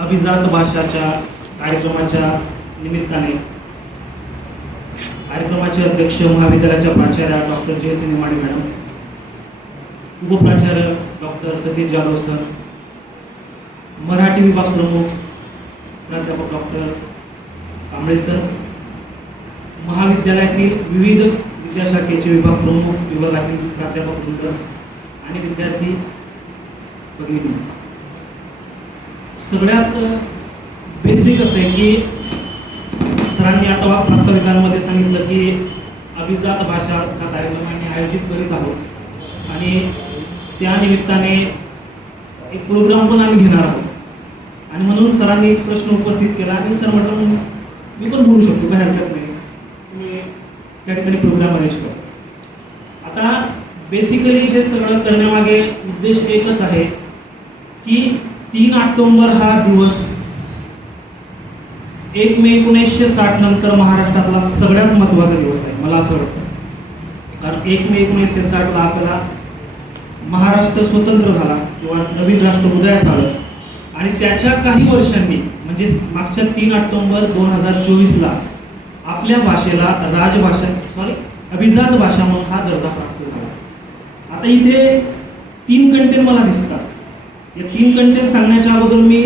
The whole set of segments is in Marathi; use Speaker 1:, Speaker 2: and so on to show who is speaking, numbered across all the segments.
Speaker 1: अभिजात भाषाच्या कार्यक्रमाच्या निमित्ताने कार्यक्रमाचे अध्यक्ष महाविद्यालयाच्या प्राचार्या doctor J S Nimade madam उपप्राचार्य doctor Satish Jadhav sir Marathi विभाग प्रमुख प्राध्यापक डॉक्टर कांबळे सर महाविद्यालयातील विविध विद्याशाखेचे विभाग प्रमुख विभागातील प्राध्यापक वृंद आणि विद्यार्थी भगिनी सगळ्यात बेसिक असं आहे की सरांनी आता प्रास्ताविकांमध्ये सांगितलं की अभिजात भाषाचा कार्यक्रम आम्ही आयोजित करीत आहोत. आणि त्या निमित्ताने एक प्रोग्राम पण आम्ही घेणार आहोत. आणि म्हणून सरांनी एक प्रश्न उपस्थित केला आणि सर म्हटलं मी पण बोलू शकतो काही हरकत नाही. तुम्ही त्या ठिकाणी प्रोग्राम अरेंज करा. आता बेसिकली हे सगळं करण्यामागे उद्देश एकच आहे की तीन ऑक्टोंबर हा दिवस एक मे एकोणीसशे साठ नंतर महाराष्ट्रातला सगळ्यात महत्त्वाचा दिवस आहे मला असं वाटतं. कारण एक मे एकोणीसशे साठला आपल्याला महाराष्ट्र स्वतंत्र झाला किंवा नवीन राष्ट्र उदयास आलं. आणि त्याच्या काही वर्षांनी म्हणजे मागच्या तीन ऑक्टोंबर दोन हजार चोवीसला आपल्या भाषेला राजभाषा सॉरी अभिजात भाषा म्हणून हा दर्जा प्राप्त झाला. आता इथे तीन कंटेंट मला दिसतात. या तीन कंटेंट सांगण्याच्या अगोदर मी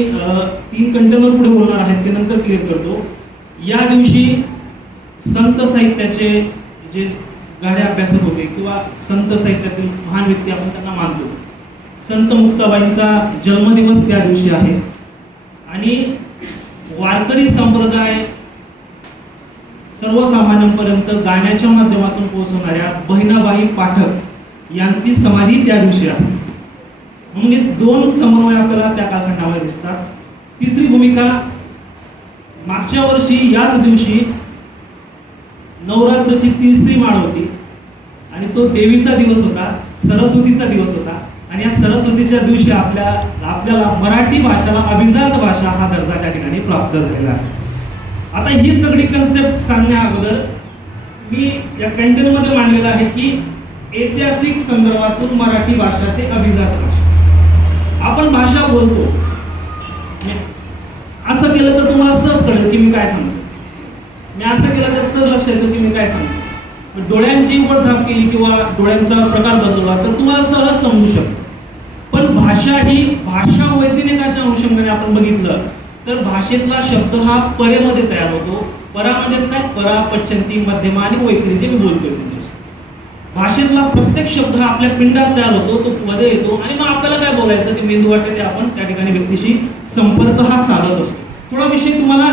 Speaker 1: तीन कंटेंटवर पुढे बोलणार आहेत ते नंतर क्लिअर करतो. या दिवशी संत साहित्याचे जे गाढे अभ्यासक होते किंवा संत साहित्यातील महान व्यक्ती आपण त्यांना मानतो. संत मुक्ताबाईंचा जन्मदिवस त्या दिवशी आहे. आणि वारकरी संप्रदाय सर्वसामान्यांपर्यंत गाण्याच्या माध्यमातून पोहोचवणाऱ्या बहिणाबाई पाठक यांची समाधी त्या दिवशी आहे. म्हणजे दोन समन्वय आपल्याला त्या कालखंडामध्ये दिसतात. तिसरी भूमिका मागच्या वर्षी याच दिवशी नवरात्रची तिसरी माळ होती. आणि तो देवीचा दिवस होता सरस्वतीचा दिवस होता. आणि या सरस्वतीच्या दिवशी आपल्या आपल्याला मराठी भाषेला अभिजात भाषा हा दर्जा त्या ठिकाणी प्राप्त झालेला आहे. आता ही सगळी कन्सेप्ट सांगण्या अगोदर मी या कंटेनमध्ये मांडलेलं आहे की ऐतिहासिक संदर्भातून मराठी भाषा ते अभिजात भाषा. बोलतो. असं केलं तर तुम्हाला सहज कळेल की मी काय सांगतो. मी असं केलं तर सहज लक्ष येतं की मी काय सांगतो. डोळ्यांची डोळ्यांची उघडझाप केली किंवा डोळ्यांचा प्रकार बदलला तर तुम्हाला सहज समजू शकतो. पण भाषा ही भाषा वैज्ञानिकाच्या अनुषंगाने आपण बघितलं तर भाषेतला शब्द हा परेमध्ये तयार होतो. परा म्हणजेच काय? परा पच्छंती मध्यमा आणि वैत्री जे मी बोलतोय. भाषेतला प्रत्येक शब्द हा आपल्या पिंडात तयार होतो तो मध्ये येतो आणि मग आपल्याला काय बोलायचं ते मेंदू वाटते ते आपण त्या ठिकाणी व्यक्तीशी संपर्क हा साधत असतो. थोडा विषय तुम्हाला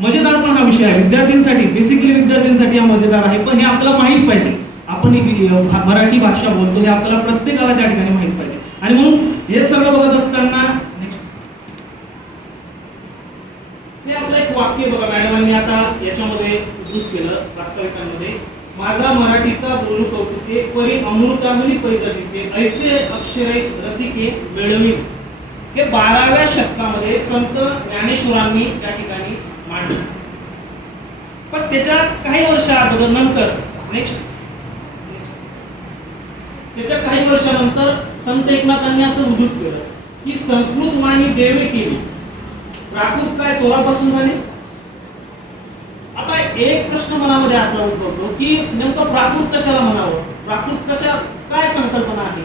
Speaker 1: मजेदार पण हा विषय आहे. विद्यार्थ्यांसाठी बेसिकली विद्यार्थ्यांसाठी हा मजेदार आहे पण हे आपल्याला माहीत पाहिजे. आपण एक मराठी भाषा बोलतो हे आपल्याला प्रत्येकाला त्या ठिकाणी माहीत पाहिजे. आणि म्हणून हे सगळं बघत असताना हे आपलं एक वाक्य बघा मॅडमांनी आता याच्यामध्ये उद्धृत केलं वास्तविकांमध्ये माझा मराठीचा बोलू कौतुके परी अमृताहुनी परिचरिते ऐसे अक्षरे रसिके मिळवी हे बाराव्या शतकामध्ये संत ज्ञानेश्वरांनी त्या ठिकाणी मांडलं. पण त्याच्या काही वर्ष अगोदर नंतर नेक्स्ट त्याच्या काही वर्षानंतर संत एकनाथांनी असं उद्धृत केलं की संस्कृत वाणी देवे केली. प्राकृत काय चोरापासून झाले? आता एक प्रश्न मनामध्ये आपला उद्भवतो की नेमकं प्राकृत कशाला म्हणावं? प्राकृत कशा काय संकल्पना आहे?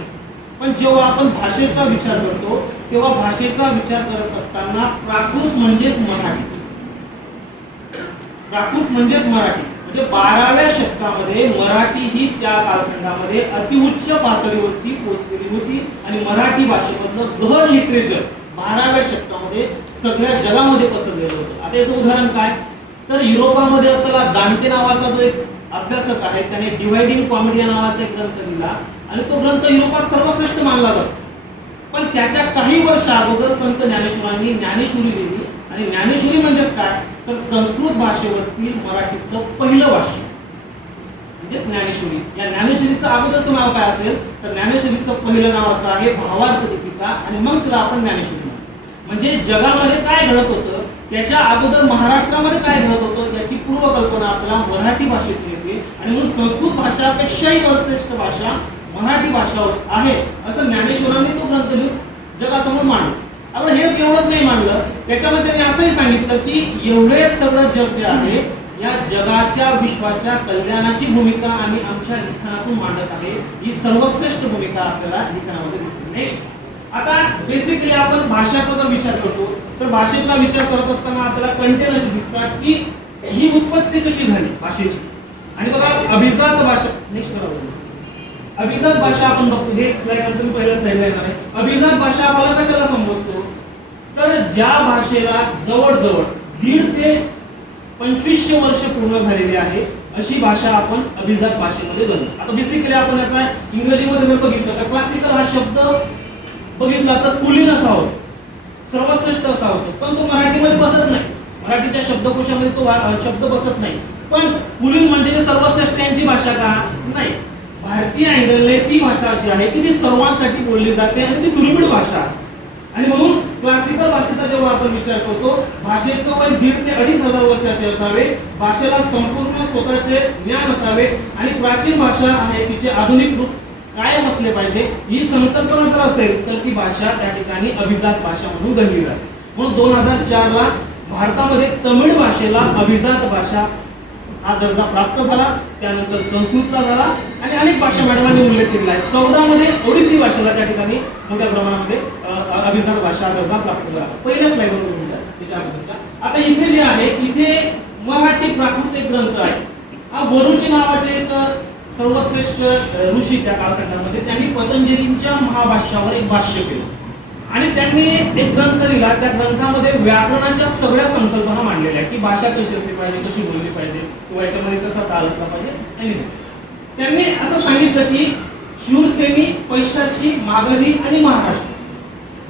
Speaker 1: पण जेव्हा आपण भाषेचा विचार करतो तेव्हा भाषेचा विचार करत असताना प्राकृत म्हणजेच मराठी. प्राकृत म्हणजेच मराठी. म्हणजे बाराव्या शतकामध्ये मराठी ही त्या कालखंडामध्ये अतिउच्च पातळीवरती पोहोचलेली होती आणि मराठी भाषेमधलं गहन लिटरेचर बाराव्या शतकामध्ये सगळ्या जगामध्ये पसरलेलं होतं. आता याचं उदाहरण काय? तर युरोपामध्ये असताना दांते नावाचा जो एक अभ्यासक आहे त्याने डिवायडिंग कॉमेडी या नावाचा एक ग्रंथ लिहिला. आणि तो ग्रंथ युरोपात सर्वश्रेष्ठ मानला जातो. पण त्याच्या काही वर्ष अगोदर संत ज्ञानेश्वरांनी ज्ञानेश्वरी लिहिली. आणि ज्ञानेश्वरी म्हणजेच काय? तर संस्कृत भाषेवरती मराठीतलं पहिलं भाष्य. म्हणजेच ज्ञानेश्वरी. या ज्ञानेश्वरीचं अगोदरचं नाव काय असेल? तर ज्ञानेश्वरीचं पहिलं नाव असं आहे भावार्थ दीपिका. आणि मग तिला आपण ज्ञानेश्वरी म्हणजे जगामध्ये काय घडत होतं? त्याच्या अगोदर महाराष्ट्रामध्ये काय घडत होतं याची पूर्वकल्पना आपल्याला मराठी भाषेत येते. आणि म्हणून संस्कृत भाषापेक्षाही वरश्रेष्ठ भाषा मराठी भाषा आहे असं ज्ञानेश्वरांनी तो ग्रंथ लिहून जगासमोर मांडलं. आपण हेच एवढंच नाही मांडलं त्याच्यामध्ये त्यांनी असंही सांगितलं की एवढे सगळं जग जे आहे या जगाच्या विश्वाच्या कल्याणाची भूमिका आम्ही आमच्या लिखाणातून मांडत आहे. ही सर्वश्रेष्ठ भूमिका आपल्याला लिखाणामध्ये दिसते. नेक्स्ट आता बेसिकली आपण भाषाचा जर विचार करतो तर भाषेचा विचार करत असताना आपल्याला कंटेन असे दिसतात की ही उत्पत्ती कशी झाली भाषेची. आणि बघा अभिजात भाषा नेक्स्ट करावं अभिजात भाषा आपण बघतो हे स्लाइड नंतर पहिल्या स्लाइडला येणार आहे. अभिजात भाषा आपल्याला कशाला संबोधतो? तर ज्या भाषेला जवळजवळ दीड ते पंचवीसशे वर्ष पूर्ण झालेली आहे अशी भाषा आपण अभिजात भाषेमध्ये गणतो. आता बेसिकली आपण याचा इंग्रजीमध्ये जर बघितलं तर क्लासिकल हा शब्द बघितला तर कुलीन असा होतो सर्वश्रेष्ठ असा होतो पण तो मराठीमध्ये बसत नाही. मराठीच्या शब्दकोशामध्ये तो शब्द बसत नाही. पण कुलीन म्हणजे सर्वश्रेष्ठ यांची भाषा का? नाही. भारतीय अँगलने ती भाषा अशी आहे की ती सर्वांसाठी बोलली जाते आणि ती दुर्मिळ भाषा आहे. आणि म्हणून क्लासिकल भाषेचा जेव्हा आपण विचार करतो भाषेचं वय दीड ते अडीच हजार वर्षाचे असावे भाषेला संपूर्ण स्वतःचे ज्ञान असावे आणि प्राचीन भाषा आहे तिचे आधुनिक रूप कायम असले पाहिजे ही संकल्पना जर असेल तर ती भाषा त्या ठिकाणी अभिजात भाषा म्हणून गणली जाते. म्हणून दोन हजार चार ला भारतामध्ये तमिळ भाषेला अभिजात भाषा हा दर्जा प्राप्त झाला त्यानंतर संस्कृतला झाला आणि अनेक भाषा मॅडमांनी उल्लेख केलेला आहे. चौदा मध्ये ओडिसी भाषेला त्या ठिकाणी मोठ्या प्रमाणामध्ये अभिजात भाषा दर्जा प्राप्त झाला. पहिल्या विचार आता इथे जे आहे इथे मराठी प्राकृतिक ग्रंथ आहे. हा वरुची नावाचे एक सर्वश्रेष्ठ ऋषी त्या कालखंडामध्ये त्यांनी पतंजलींच्या महाभाष्यावर एक भाष्य केलं. आणि त्यांनी एक ग्रंथ लिहिला त्या ग्रंथामध्ये व्याकरणाच्या सगळ्या संकल्पना मांडलेल्या आहेत की भाषा कशी असली पाहिजे कशी बोलली पाहिजे किंवा याच्यामध्ये कसा ताल असला पाहिजे त्यांनी असं सांगितलं की शूरसेनी पैशाशी मागधी आणि महाराष्ट्र.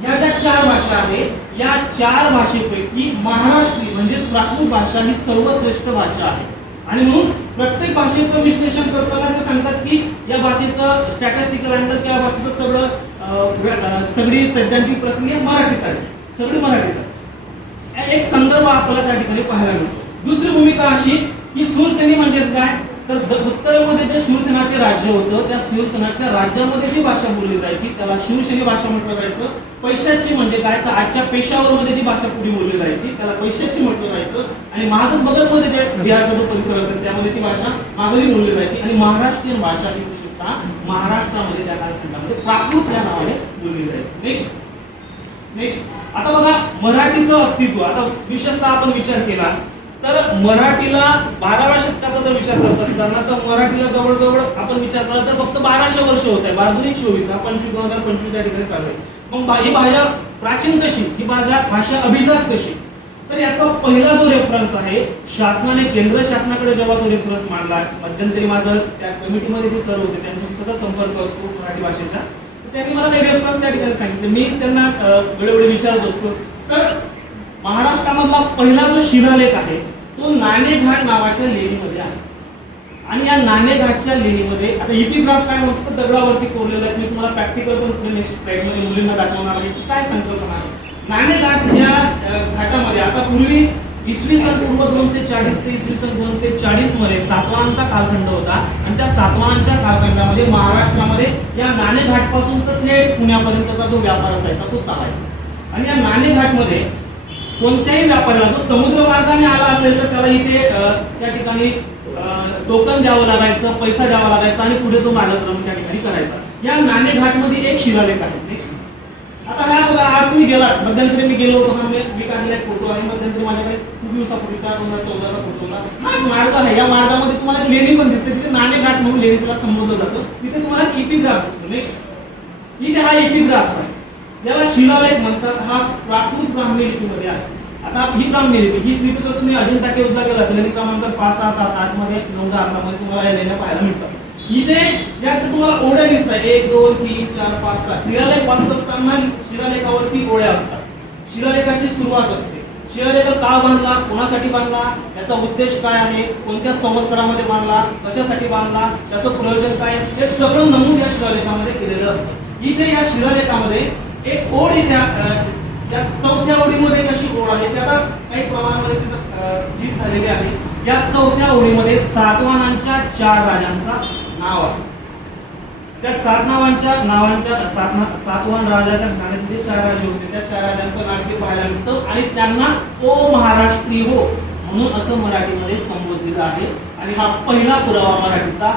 Speaker 1: या ज्या चार भाषा आहेत या चार भाषेपैकी महाराष्ट्री म्हणजेच प्राकृत भाषा ही सर्वश्रेष्ठ भाषा आहे. आणि म्हणून प्रत्येक भाषेचं विश्लेषण करताना ते सांगतात की या भाषेचं स्टॅटिस्टिकल अँगल किंवा भाषेचं सगळं सगळी सैद्धांतिक प्रक्रिया मराठीसाठी सगळी मराठीसाठी या एक संदर्भ आपल्याला त्या ठिकाणी पाहायला मिळतो. दुसरी भूमिका अशी की शूरसेनी म्हणजेच काय? तर द- उत्तरेमध्ये जे शिवसेनाचे राज्य होतं त्या शिवसेनाच्या राज्यामध्ये जी भाषा बोलली जायची त्याला शिवसेने भाषा म्हटलं जायचं. पैशाची म्हणजे काय? तर आजच्या पेशावरमध्ये जी भाषा पुढे बोलली जायची त्याला पैशाची म्हटलं जायचं. आणि महागत बगलमध्ये जे बिहारचा जो परिसर असेल त्यामध्ये ती भाषा मागधी बोलली जायची. आणि महाराष्ट्रीयन भाषा ही विशेषतः महाराष्ट्रामध्ये त्या कालखंडामध्ये प्राकृत या नावाने बोलली जायची. नेक्स्ट नेक्स्ट आता बघा मराठीचं अस्तित्व. आता विशेषतः आपण विचार केला तर मराठीला बाराव्या शतकाचा जर विचार करत असताना तर मराठीला जवळजवळ आपण विचार केला तर फक्त बाराशे वर्ष होत आहे. बारा चोवीस हा पंचवीस दोन हजार पंचवीस या ठिकाणी चालू आहे. मग ही भाषा प्राचीन कशी? ही भाषा भाषा अभिजात कशी? तर याचा पहिला जो रेफरन्स आहे शासनाने केंद्र शासनाकडे जेव्हा तो रेफरन्स मांडला मध्यंतरी माझं त्या कमिटीमध्ये जे सर होते त्यांच्याशी सतत संपर्क असतो मराठी भाषेचा. त्यांनी मला काही रेफरन्स त्या ठिकाणी सांगितले. मी त्यांना वेळोवेळी विचारत असतो. तर महाराष्ट्रामधला पहिला जो शिलालेख आहे तो नाणेघाट नावाच्या लेणीमध्ये आहे. आणि या नाणेघाटच्या लेणीमध्ये आता इपिग्राफ काय म्हणतो दगडावरती कोरलेलं आहे. मी तुम्हाला प्रॅक्टिकल पण नेक्स्ट स्लाइडमध्ये मुलींना दाखवणार आहे. की काय संकल्पना आहे? नाणेघाट या घाटामध्ये आता पूर्वी इसवी सन पूर्व दोनशे चाळीस ते इसवी सन दोनशे चाळीसमध्ये सातवांचा कालखंड होता. आणि त्या सातवाहनच्या कालखंडामध्ये महाराष्ट्रामध्ये या नाणेघाटपासून तर थेट पुण्यापर्यंतचा जो व्यापार असायचा तो चालायचा. आणि या नाणेघाटमध्ये कोणत्याही व्यापाऱ्याला जो समुद्र मार्गाने आला असेल तर त्याला इथे त्या ठिकाणी टोकन द्यावं लागायचं पैसा द्यावा लागायचा आणि पुढे तो मार्गक्रम त्या ठिकाणी करायचा. या नाणेघाटमध्ये एक शिलालेख आहे आता हा बघा आज तुम्ही गेलात मध्यंतरी मी गेलो होतो हा मी काढलेला एक फोटो आहे मध्यंतरी माझ्याकडे खूप दिवसापूर्वी चार हजार चौदाचा फोटो होता. हा एक मार्ग आहे या मार्गामध्ये तुम्हाला एक लेणी पण दिसते तिथे नाणेघाट म्हणून लेणी तिला संबोधलं जातं. तिथे तुम्हाला इपिग्राफ दिसतो नेक्स्ट इथे हा इपिग्राफ आहे. याला शिलालेख म्हणतात हा प्राकृत ब्राह्मी लिपीमध्ये आहे. आता ही ब्राह्मी लिपी ही लिपी जर तुम्ही अजिंठा केव्जला गेला तर लेणी क्रमांक पाच सहा सात आठमध्ये नऊ दहा अकरा मध्ये तुम्हाला या लेण्या पाहायला मिळतात इथे यात तुम्हाला ओढ्या दिसतात एक दोन तीन चार पाच सहा. शिलालेख वाचत असताना शिलालेखावरती ओढ्या असतात. शिलालेखाची सुरुवात असते. शिलालेख का बांधला? कोणासाठी बांधला? याचा उद्देश काय आहे? कोणत्या संवत्सरामध्ये बांधला? कशासाठी बांधला? त्याचं प्रयोजन काय? हे सगळं नमूद या शिलालेखामध्ये केलेलं असतं. इथे या शिलालेखामध्ये एक ओढ त्या चौथ्या ओळीमध्ये कशी ओढ आहे? त्याला काही प्रमाणामध्ये तिचं जीत झालेली आहे. या चौथ्या ओळीमध्ये सातवानांच्या चार राजांचा नाव आहे. त्या सात नावांच्या नावांच्या सात सातवान राजाच्या घराण्यातले चार राजे होते. त्या चार राजांचं नाव ते पाहायला मिळतं आणि त्यांना ओ महाराष्ट्री हो म्हणून असं मराठीमध्ये संबोधलेलं आहे. आणि हा पहिला पुरावा मराठीचा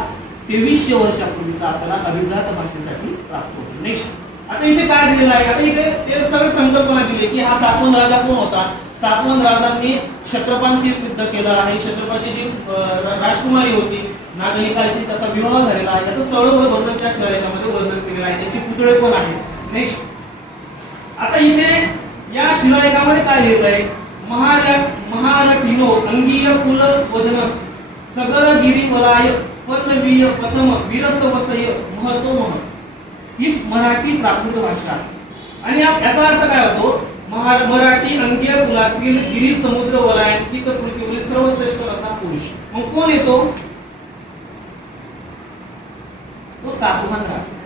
Speaker 1: तेवीसशे वर्षापूर्वीचा आपल्याला अभिजात भाषेसाठी प्राप्त होतो. नेक्स्ट आता इथे काय दिलेलं आहे? आता इथे ते सगळं संकल्पना दिली की हा सातवंत राजा कोण होता? सातवंत राजांनी क्षत्रपांशी युद्ध केलं आहे. क्षत्रपाची जी राजकुमारी होती नागरिकांची त्याचा विवाह झालेला आहे. त्याचं सगळं वर्णन त्या शिलालेखामध्ये वर्णन केलेलं आहे. त्यांचे पुतळे पण आहेत. नेक्स्ट आता इथे या शिलालेखामध्ये काय लिहिलं आहे? महार महारथिनो अंगीय कुल वदनस सगर गिरी वलाय पतवीय प्रथम वीरसवसय महतो मह ही मराठी प्राकृत भाषा. आणि याचा अर्थ काय होतो? मराठी अंगीय कुलातील गिरी समुद्र वलायंतिक कृतीवरील म्हणजे सर्वश्रेष्ठ असा पुरुष. मग कोण येतो? तो सातवाहन राजा.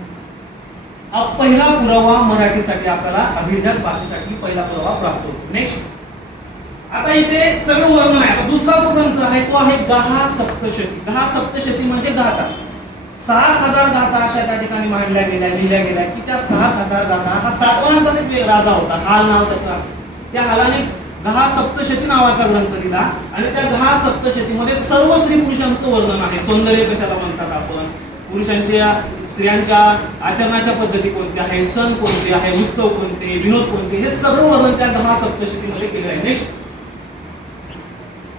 Speaker 1: हा पहिला पुरावा मराठीसाठी आपल्याला अभिजात भाषेसाठी पहिला पुरावा प्राप्त होतो. नेक्स्ट आता इथे सगळं वर्णन आहे. दुसरा जो ग्रंथ आहे तो आहे दहा सप्तशती. दहा सप्तशती म्हणजे गाथा सात हजार गाथा अशा त्या ठिकाणी मांडल्या गेल्या लिहिल्या गेल्या की त्या सात हजार गाथा हा सातवाहनाचाच एक राजा होता. हाल नाव त्याचा. त्या हालाने दहा सप्तशती नावाचा ग्रंथ लिहिला आणि त्या दहा सप्तशतीमध्ये सर्व स्त्री पुरुषांचं वर्णन आहे. सौंदर्य कशाला म्हणतात आपण? पुरुषांच्या स्त्रियांच्या आचरणाच्या पद्धती कोणत्या आहे सण कोणते आहे उत्सव कोणते? विनोद कोणते? हे सगळं वर्णन त्या दहा सप्तशतीमध्ये केले आहे नेक्स्ट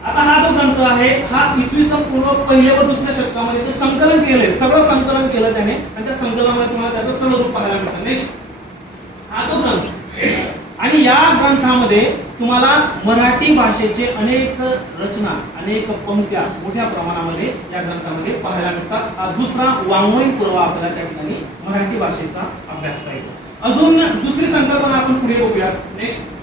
Speaker 1: आता हा जो ग्रंथ आहे हा इसवी सन पूर्व पहिल्या व दुसऱ्या शतकामध्ये ते संकलन केलंय. सगळं संकलन केलं त्याने आणि त्या संकलनामध्ये तुम्हाला त्याचं सगळं रूप पाहायला मिळतं. नेक्स्ट हा तो ग्रंथ. आणि या ग्रंथामध्ये तुम्हाला मराठी भाषेचे अनेक रचना अनेक पंक्त्या मोठ्या प्रमाणामध्ये या ग्रंथामध्ये पाहायला मिळतात. हा दुसरा वाङ्मयीन पुरावा आपल्याला त्या ठिकाणी मराठी भाषेचा अभ्यास पाहिजे. अजून दुसरी संकल्पना आपण पुढे बघूया नेक्स्ट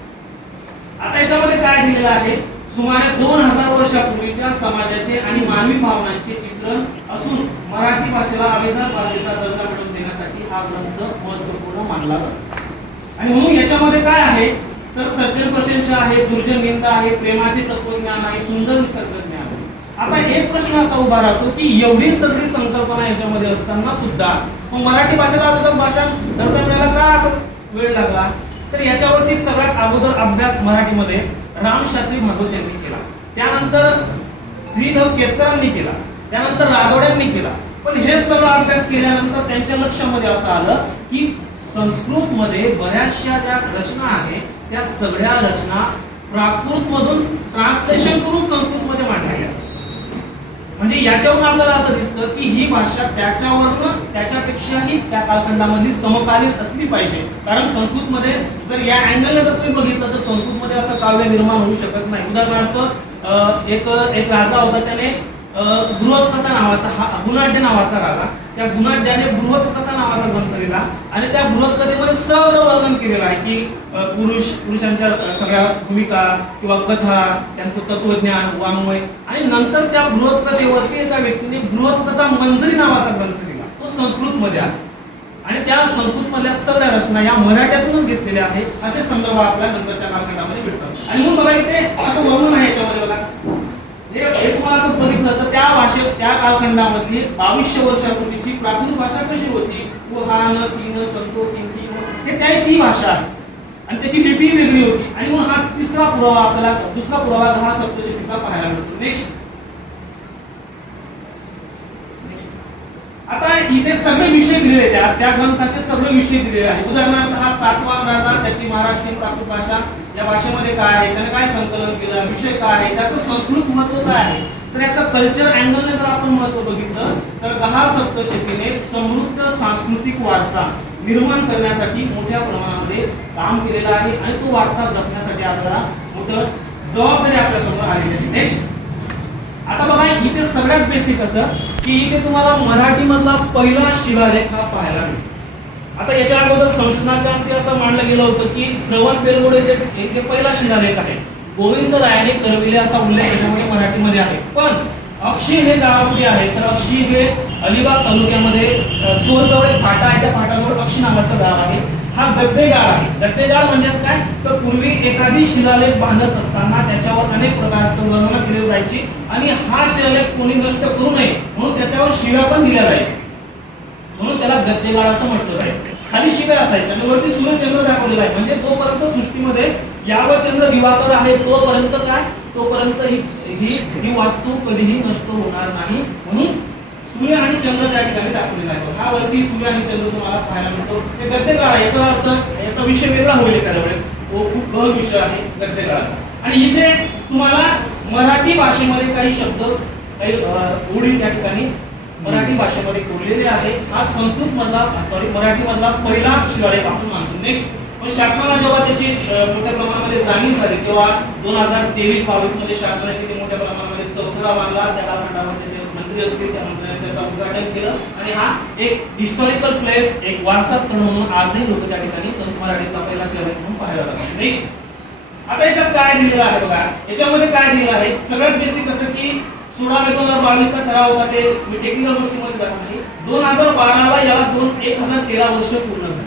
Speaker 1: आता याच्यामध्ये काय दिलेलं आहे? सुमारे दोन हजार वर्षापूर्वीच्या समाजाचे आणि मानवी भावनांचे चित्रण असून मराठी भाषेला अभिजात भाषेचा दर्जा मिळवून देण्यासाठी हा ग्रंथ महत्त्वपूर्ण मानला जातो. आणि म्हणून याच्यामध्ये काय आहे? तर सज्जन प्रशंसा आहे दुर्जन निंदा आहे प्रेमाचे तत्वज्ञान आहे सुंदर निसर्गज्ञान आहे. आता एक प्रश्न असा उभा राहतो की एवढी सगळी संकल्पना याच्यामध्ये असताना सुद्धा मग मराठी भाषेला अभिजात भाषा दर्जा मिळायला का असं वेळ लागला? तर याच्यावरती सगळ्यात अगोदर अभ्यास मराठीमध्ये रामशास्त्री भागवत यांनी केला. त्यानंतर श्रीधर केतकरांनी केला. त्यानंतर राघोड्यांनी केला. पण हे सगळं अभ्यास केल्यानंतर त्यांच्या लक्षामध्ये असं आलं की संस्कृत मध्ये बऱ्याचशा ज्या रचना आहेत त्या सगळ्या रचना प्राकृत मधून ट्रान्सलेशन करून संस्कृत मध्ये मांडल्या म्हणजे याच्यावरून आपल्याला असं दिसतं की ही भाषा त्याच्यावरून त्याच्यापेक्षाही त्या कालखंडामधली समकालीन असली पाहिजे. कारण संस्कृतमध्ये जर या अँगलने जर तुम्ही बघितलं तर संस्कृतमध्ये असं काव्य निर्माण होऊ शकत नाही. उदाहरणार्थ अं, एक एक राजा होता त्याने बृहत्कथा नावाचा हा गुणाढ्य नावाचा राजा त्या गुणाढ्याने बृहत्कथा नावाचा ग्रंथ लिहिला. आणि त्या बृहत्कथेमध्ये सर्व वर्णन केलेलं आहे की पुरुष पुरुषांच्या सगळ्या भूमिका किंवा कथा त्यांचं तत्वज्ञान वाङ्मय. आणि नंतर त्या बृहत्कथेवरती एका व्यक्तीने बृहत्कथा मंजरी नावाचा ग्रंथ लिहिला. तो संस्कृत मध्ये आहे. आणि त्या संस्कृत मधल्या सगळ्या रचना या मराठ्यातूनच घेतलेल्या आहेत. असे संदर्भ आपल्या नंतरच्या कालखंडामध्ये भेटतात आणि मग बघा इथे असं वर्णन आहे याच्यामध्ये बघा. हे तुम्हाला जर बघितलं तर त्या भाषेत त्या कालखंडामधली बावीसशे वर्षापूर्वी प्राकृत भाषा कशी होती? कुहान सीन संतो किंची हे त्या ती भाषा आहे. आणि त्याची लिपी वेगळी होती. आणि मग हा तिसरा पुरावा आपल्याला दुसरा पुरावा दहा सप्तशतीचा पाहायला मिळतो. नेक्स्ट आता इथे सगळे विषय दिलेले त्या त्या ग्रंथाचे सगळे विषय दिलेले आहेत. उदाहरणार्थ हा सातवा राजा त्याची महाराष्ट्रीयन प्राकृत भाषा या भाषेमध्ये काय आहे? त्याने काय संकलन केलं? विषय काय आहे? त्याचं संस्कृत महत्त्व काय आहे? तर याचा कल्चर अँगलने जर आपण महत्त्व बघितलं तर दहा सप्तशतीने समृद्ध सांस्कृतिक वारसा निर्माण करण्यासाठी मोठ्या प्रमाणामध्ये काम केलेलं आहे आणि तो वारसा जपण्यासाठी आपल्याला मोठं जबाबदारी आपल्यासमोर आलेली आहे. नेक्स्ट आता बघा इथे सगळ्यात बेसिक असं की इथे तुम्हाला मराठी मधला पहिला शिलालेख हा पाहायला मिळतो आता याच्या अगोदर संशोधनाच्या अंती असं मानलं गेलं होतं की श्रवण बेलगोडे जे ते पहिला शिलालेख आहे गोविंद रायाने करविले असा उल्लेख त्याच्यामध्ये मराठीमध्ये आहे. पण अक्षी हे गाव जे आहे तर अक्षी हे अलिबाग तालुक्यामध्ये चोरजवळ एक फाटा आहे त्या फाटाजवळ अक्षी नावाचं गाव आहे. हा गद्देगाळ आहे. गद्देगाळ म्हणजेच काय? तर पूर्वी एखादी शिलालेख बांधत असताना त्याच्यावर अनेक प्रकारचं वर्णन केले जायची आणि हा शिलालेख कोणी नष्ट करू नये म्हणून त्याच्यावर शिव्या पण दिल्या जायच्या. म्हणून त्याला गद्देगाळ असं म्हटलं जायचं. खाली शिव्या असायच्या आणि वरती सूर्यचंद्र दाखवलेला आहे म्हणजे जोपर्यंत सृष्टीमध्ये यावर चंद्र दिवाकर आहे तोपर्यंत काय? तोपर्यंत ही ही ही वास्तू कधीही नष्ट होणार नाही. म्हणून सूर्य आणि चंद्र त्या ठिकाणी दाखवलेला आहे हा वरती सूर्य आणि चंद्र तुम्हाला पाहायला मिळतो. हे गद्यकाळ आहे. याचा अर्थ याचा विषय वेगळा होईल एखाद्या वेळेस. तो खूप गहन विषय आहे गद्यकाळाचा आणि इथे तुम्हाला मराठी भाषेमध्ये काही शब्द काही ओढी त्या ठिकाणी मराठी भाषेमध्ये कोरलेले आहे. हा संस्कृत मधला सॉरी मराठी मधला पहिला शिलालेख आपण मानतो. नेक्स्ट पण शासनाला जेव्हा त्याची मोठ्या प्रमाणामध्ये जाणीव झाली तेव्हा दोन हजार तेवीस बावीसमध्ये शासनाने किती मोठ्या प्रमाणामध्ये चौथरा बांधला त्याला कालखंडामध्ये जे मंत्री असतील त्या मंत्र्याने त्याचं उद्घाटन केलं. आणि हा एक हिस्टॉरिकल प्लेस एक वारसा स्थळ म्हणून आजही लोक त्या ठिकाणी संत मराठीचा पहिला शिलालेख म्हणून पाहायला जातात. नेक्स्ट आता याच्यात काय दिलेलं आहे बघा. याच्यामध्ये काय दिलेलं आहे? सगळ्यात बेसिक असं की सोळा मे दोन हजार बावीस चा ठराव होता ते मी टेक्निकल गोष्टीमध्ये जाणार नाही. दोन हजार बाराला याला दोन एक हजार तेरा वर्ष पूर्ण झाले.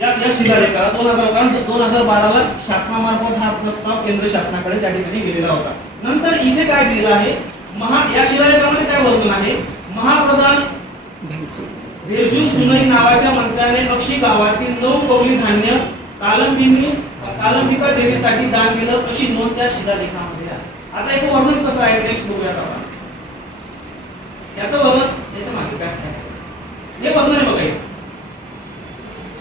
Speaker 1: या या शिलालेखाला दोन हजार दोन हजार बाराला शासनामार्फत हा प्रस्ताव केंद्र शासनाकडे त्या ठिकाणी गेलेला होता. नंतर इथे काय दिलेलं आहे? महा या शिलालेखामध्ये काय वर्णन आहे? महाप्रधान बिरजू सुनई नावाच्या मंत्र्याने अक्षी गावातील नऊ कौली धान्य कालंबिनी कालंबिका देवीसाठी दान केलं अशी नोंद त्या शिलालेखामध्ये आता याचं वर्णन कसं आहे? नेक्स्ट बघूयात आपण. याचं वर्णन याच्या मागे काय हे वर्णन आहे बघा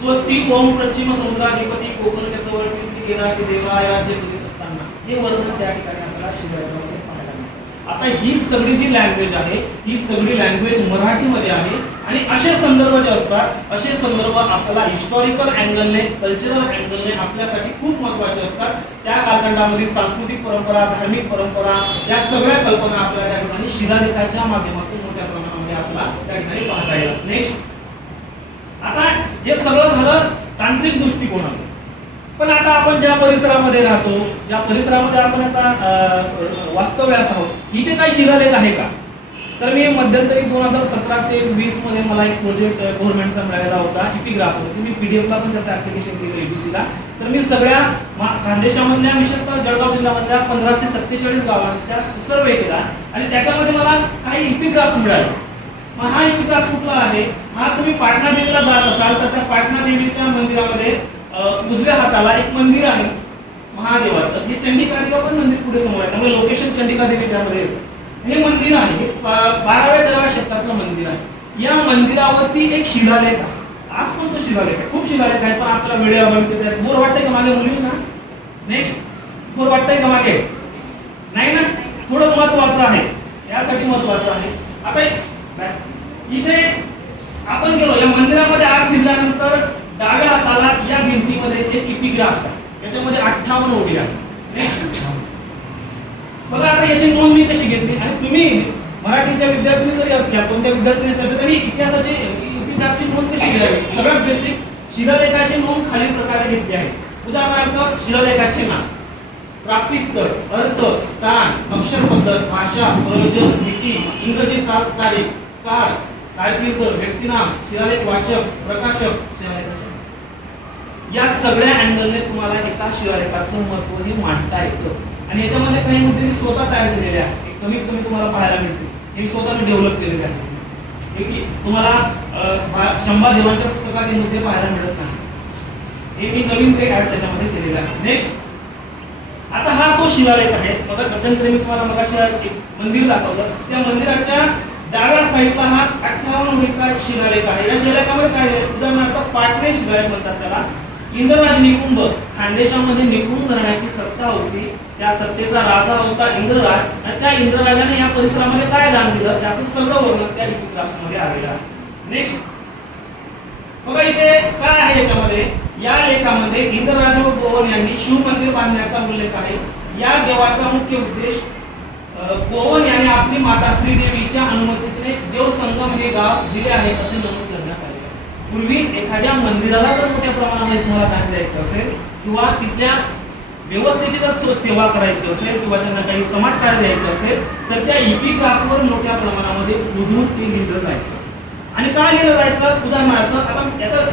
Speaker 1: स्वस्ती ओम पश्चिम समुद्राधिपती कोकण चक्रवर्ती श्री केदारची देवा राज्य करीत असताना. हे वर्णन त्या ठिकाणी आपल्याला शिलालेखामध्ये आता ही सगळी जी लँग्वेज आहे ही सगळी लँग्वेज मराठीमध्ये आहे. आणि असे संदर्भ जे असतात असे संदर्भ आपल्याला हिस्टॉरिकल अँगलने कल्चरल अँगलने आपल्यासाठी खूप महत्त्वाचे असतात. त्या कालखंडामध्ये सांस्कृतिक परंपरा धार्मिक परंपरा या सगळ्या कल्पना आपल्याला त्या ठिकाणी शिलालेखाच्या माध्यमातून मोठ्या प्रमाणामध्ये आपल्याला त्या ठिकाणी पाहता येतात. नेक्स्ट आता हे सगळं झालं तांत्रिक दृष्टिकोनाने पण आता आपण ज्या परिसरामध्ये राहतो ज्या परिसरामध्ये आपण याचा वास्तव्यास आहोत इथे काही शिलालेख आहे का? तर मी मध्यंतरी दोन हजार सतरा ते वीसमध्ये मला एक प्रोजेक्ट गव्हर्नमेंटचा मिळालेला होता इपिग्राफ मी पीडीएफला पण त्याचं ऍप्लिकेशन दिलं एबीसीला तर मी सगळ्या खानदेशामधल्या विशेषतः जळगाव जिल्ह्यामधल्या पंधराशे सत्तेचाळीस गावांच्या सर्वे केला आणि त्याच्यामध्ये मला काही इपिग्राफ्स मिळाले. मग हा इपिग्राफ कुठला आहे? हा तुम्ही पाटणा देवीला जात असाल तर त्या पाटणा देवीच्या मंदिरामध्ये उजव्या हाताला एक मंदिर आहे महादेवाचं. हे चंडिका देवा पण मंदिर पुढे समोर आहे. त्यामुळे लोकेशन चंडिका देवी त्यामध्ये हे मंदिर आहे बाराव्या तेराव्या शतकातलं मंदिर आहे. या मंदिरावरती एक शिलालेख आहे. आज पण तो शिलालेख आहे. खूप शिलालेख आहे पण आपला वेळ अभावी बोर वाटतंय का मागे मुलींना? नेक्स्ट बोर वाटतंय का मागे? नाही ना? थोडं महत्वाचं आहे. यासाठी महत्वाचं आहे. आता इथे आपण गेलो. या मंदिरामध्ये आग शिरल्यानंतर डाव्या हाताला या भिंतीमध्ये एक इपिग्राफ्स आहे. याच्यामध्ये अठ्ठावन्न ओळी आहे बघा आता याची नोंद मी कशी घेतली? आणि तुम्ही मराठीच्या विद्यार्थी जरी असल्या कोणत्या विद्यार्थी असल्या तरी इतिहासाची इपिग्राफची नोंद कशी घ्यावी? सगळ्यात बेसिक शिलालेखाची नोंद खालील प्रकारे घेतली आहे. उदाहरणार्थ शिलालेखाचे नाव. प्राप्तिस्तर अर्थ स्थान अक्षर पद्धत भाषा प्रयोजन नीती इंग्रजी सात तारीख काळ कारकीर्द व्यक्तिनाम शिलालेख वाचक प्रकाशक शिलालेखाचे या सगळ्या अँगलने तुम्हाला एका शिलालेखाचं महत्त्व हे मांडता येतं. आणि याच्यामध्ये काही मुद्दे मी स्वतः तयार केलेले आहेत. कमीत कमी तुम्हाला पाहायला मिळते हे मी स्वतः मी डेव्हलप केलेले आहे हे की तुम्हाला शंभा देवांच्या पुस्तकात हे मुद्दे पाहायला मिळत नाही हे मी नवीन काही ऍड त्याच्यामध्ये केलेलं आहे. नेक्स्ट आता हा तो शिलालेख आहे मग मध्यंतरी मी तुम्हाला मग एक मंदिर दाखवलं. त्या मंदिराच्या डाव्या साईडला हा अठ्ठावन्न ओळीचा एक शिलालेख आहे. या शिलालेखामध्ये काय उदाहरणार्थ पाटणे शिलालेख म्हणतात त्याला. इंद्रराज निकुंभ खानदेशामध्ये निकुंभ घराण्याची सत्ता होती. त्या सत्तेचा राजा होता इंद्रराज. आणि त्या इंद्रराजाने या परिसरामध्ये काय दान दिलं? त्याचं सगळं वर्णन त्या इतिहास आलेलं आहे. नेक्स्ट बघा इथे काय आहे याच्यामध्ये? या लेखामध्ये इंद्रराज व गोवन यांनी शिव मंदिर बांधण्याचा उल्लेख आहे. या देवाचा मुख्य उद्देश गोवन यांनी आपली माता श्रीदेवीच्या अनुमतीने देव संगम हे गाव दिले आहे असे नमूद पूर्वी एखाद्या मंदिराला जर मोठ्या प्रमाणामध्ये तुम्हाला दान द्यायचं असेल किंवा तिथल्या व्यवस्थेची जर सेवा करायची असेल किंवा त्यांना काही समाजकार्य द्यायचं असेल तर त्या इपिग्राफवर मोठ्या प्रमाणामध्ये उधळून ते लिहिलं जायचं. आणि का लिहिलं जायचं? उदाहरणार्थ आता याचा